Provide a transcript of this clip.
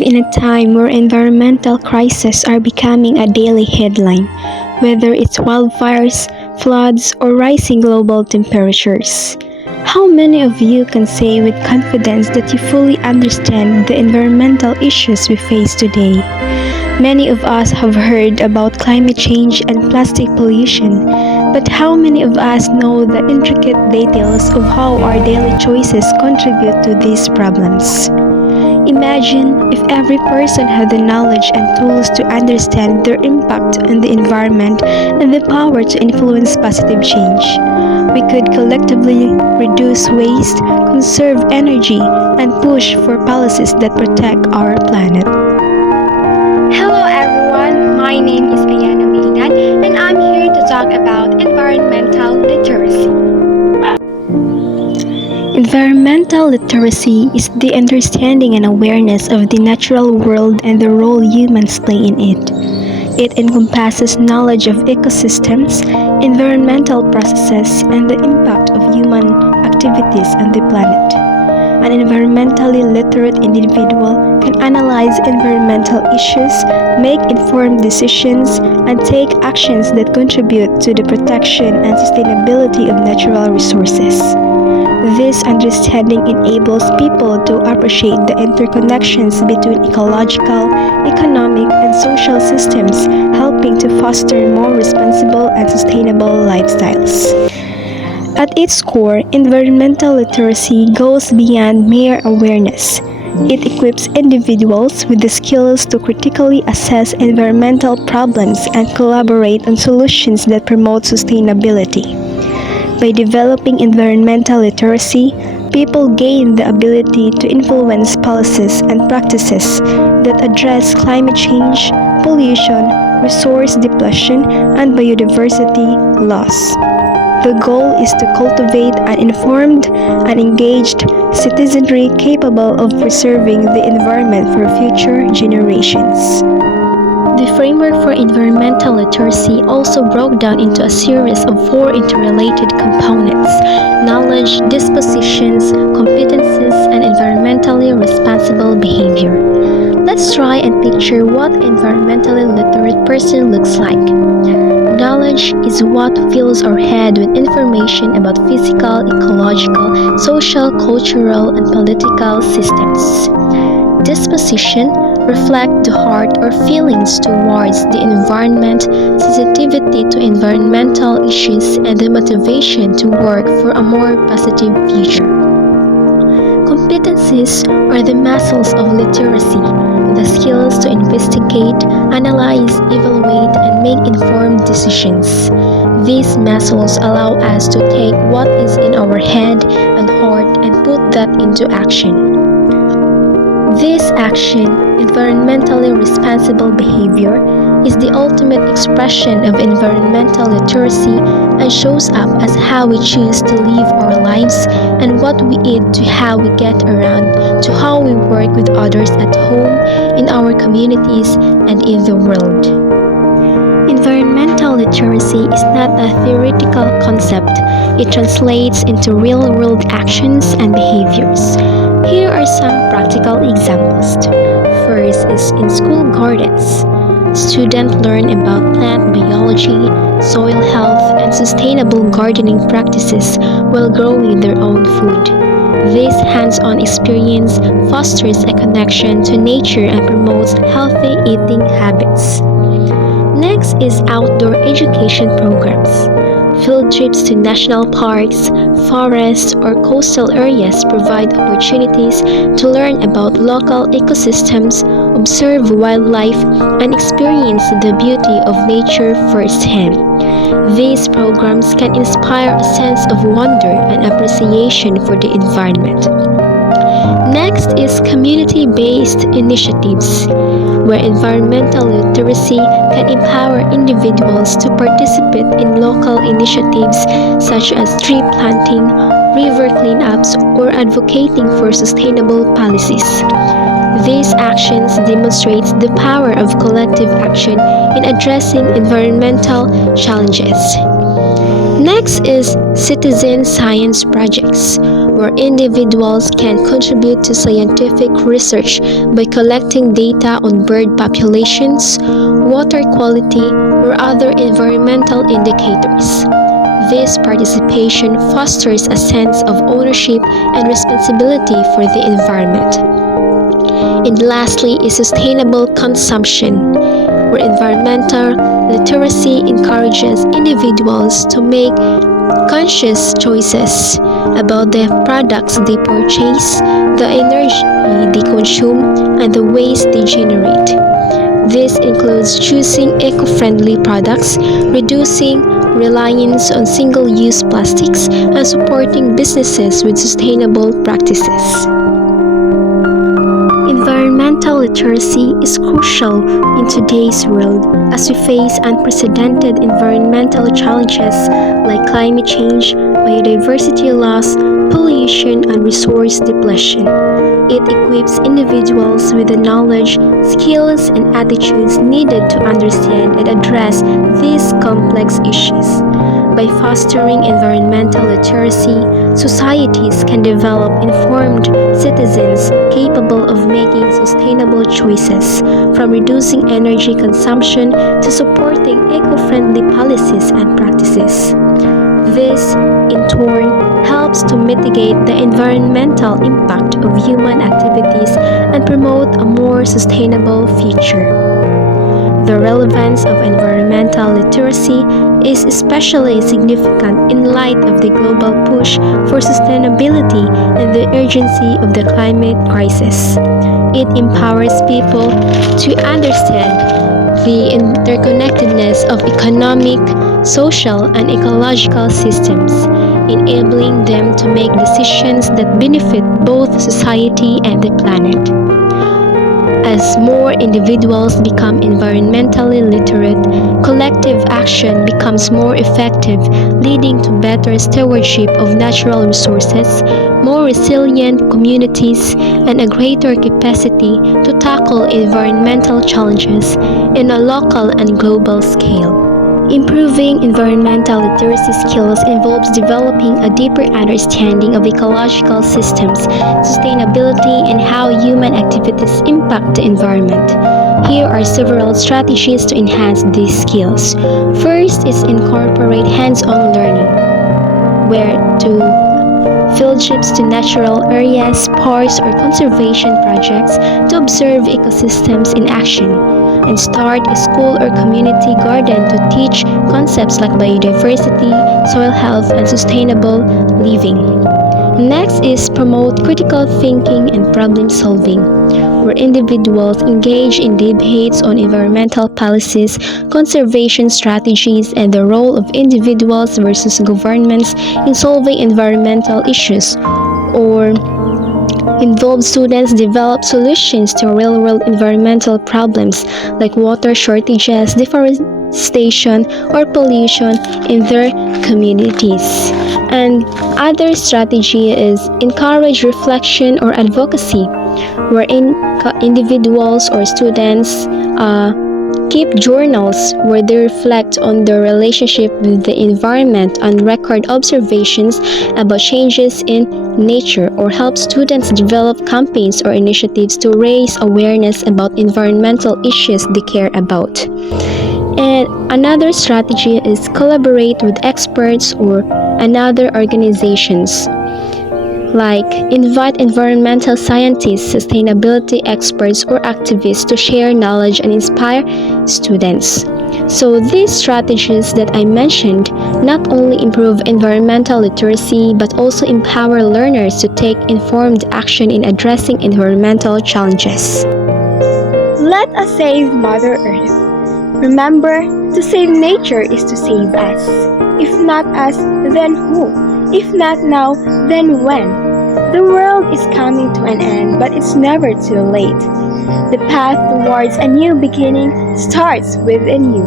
live in a time where environmental crises are becoming a daily headline, whether it's wildfires, floods, or rising global temperatures. How many of you can say with confidence that you fully understand the environmental issues we face today? Many of us have heard about climate change and plastic pollution, but how many of us know the intricate details of how our daily choices contribute to these problems? Imagine if every person had the knowledge and tools to understand their impact on the environment and the power to influence positive change. We could collectively reduce waste, conserve energy, and push for policies that protect our planet. Hello everyone, my name is Ayana Mainan and I'm here to talk about environmental literacy. Environmental literacy is the understanding and awareness of the natural world and the role humans play in it. It encompasses knowledge of ecosystems, environmental processes, and the impact of human activities on the planet. An environmentally literate individual can analyze environmental issues, make informed decisions, and take actions that contribute to the protection and sustainability of natural resources. This understanding enables people to appreciate the interconnections between ecological, economic, and social systems, helping to foster more responsible and sustainable lifestyles. At its core, environmental literacy goes beyond mere awareness. It equips individuals with the skills to critically assess environmental problems and collaborate on solutions that promote sustainability. By developing environmental literacy, people gain the ability to influence policies and practices that address climate change, pollution, resource depletion, and biodiversity loss. The goal is to cultivate an informed and engaged citizenry capable of preserving the environment for future generations. The framework for environmental literacy also broke down into a series of four interrelated components: knowledge, dispositions, competencies, and environmentally responsible behavior. Let's try and picture what an environmentally literate person looks like. Knowledge is what fills our head with information about physical, ecological, social, cultural, and political systems. Disposition reflect the heart or feelings towards the environment, sensitivity to environmental issues, and the motivation to work for a more positive future. Competencies are the muscles of literacy, the skills to investigate, analyze, evaluate, and make informed decisions. These muscles allow us to take what is in our head and heart and put that into action. This action, environmentally responsible behavior, is the ultimate expression of environmental literacy and shows up as how we choose to live our lives and what we eat to how we get around to how we work with others at home, in our communities, and in the world. Environmental literacy is not a theoretical concept. It translates into real-world actions and behaviors. Here are some practical examples. First is in school gardens. Students learn about plant biology, soil health, and sustainable gardening practices while growing their own food. This hands-on experience fosters a connection to nature and promotes healthy eating habits. Next is outdoor education programs. Field trips to national parks, forests, or coastal areas provide opportunities to learn about local ecosystems, observe wildlife, and experience the beauty of nature firsthand. These programs can inspire a sense of wonder and appreciation for the environment. Next is community-based initiatives, where environmental literacy can empower individuals to participate in local initiatives such as tree planting, river cleanups, or advocating for sustainable policies. These actions demonstrate the power of collective action in addressing environmental challenges. Next is citizen science projects, where individuals can contribute to scientific research by collecting data on bird populations, water quality, or other environmental indicators. This participation fosters a sense of ownership and responsibility for the environment. And lastly is sustainable consumption, where environmental literacy encourages individuals to make conscious choices about the products they purchase, the energy they consume, and the waste they generate. This includes choosing eco-friendly products, reducing reliance on single-use plastics, and supporting businesses with sustainable practices. Environmental literacy is crucial in today's world as we face unprecedented environmental challenges like climate change, biodiversity loss, pollution, and resource depletion. It equips individuals with the knowledge, skills, and attitudes needed to understand and address these complex issues. By fostering environmental literacy, societies can develop informed citizens capable of making sustainable choices, from reducing energy consumption to supporting eco-friendly policies and practices. This, in turn, helps to mitigate the environmental impact of human activities and promote a more sustainable future. The relevance of environmental literacy is especially significant in light of the global push for sustainability and the urgency of the climate crisis. It empowers people to understand the interconnectedness of economic, social, and ecological systems, enabling them to make decisions that benefit both society and the planet. As more individuals become environmentally literate, collective action becomes more effective, leading to better stewardship of natural resources, more resilient communities, and a greater capacity to tackle environmental challenges in a local and global scale. Improving environmental literacy skills involves developing a deeper understanding of ecological systems, sustainability, and how human activities impact the environment. Here are several strategies to enhance these skills. First is incorporate hands-on learning, where to field trips to natural areas, parks, or conservation projects to observe ecosystems in action, and start a school or community garden to teach concepts like biodiversity, soil health, and sustainable living. Next is promote critical thinking and problem solving, where individuals engage in debates on environmental policies, conservation strategies, and the role of individuals versus governments in solving environmental issues, or involve students develop solutions to real-world environmental problems like water shortages, deforestation, or pollution in their communities. And other strategy is encourage reflection or advocacy, wherein individuals or students keep journals where they reflect on their relationship with the environment and record observations about changes in nature, or help students develop campaigns or initiatives to raise awareness about environmental issues they care about. And another strategy is collaborate with experts or another organizations, like invite environmental scientists, sustainability experts, or activists to share knowledge and inspire students. So these strategies that I mentioned not only improve environmental literacy but also empower learners to take informed action in addressing environmental challenges. Let us save Mother Earth. Remember, to save nature is to save us. If not us, then who? If not now, then when? The world is coming to an end, but it's never too late. The path towards a new beginning starts within you.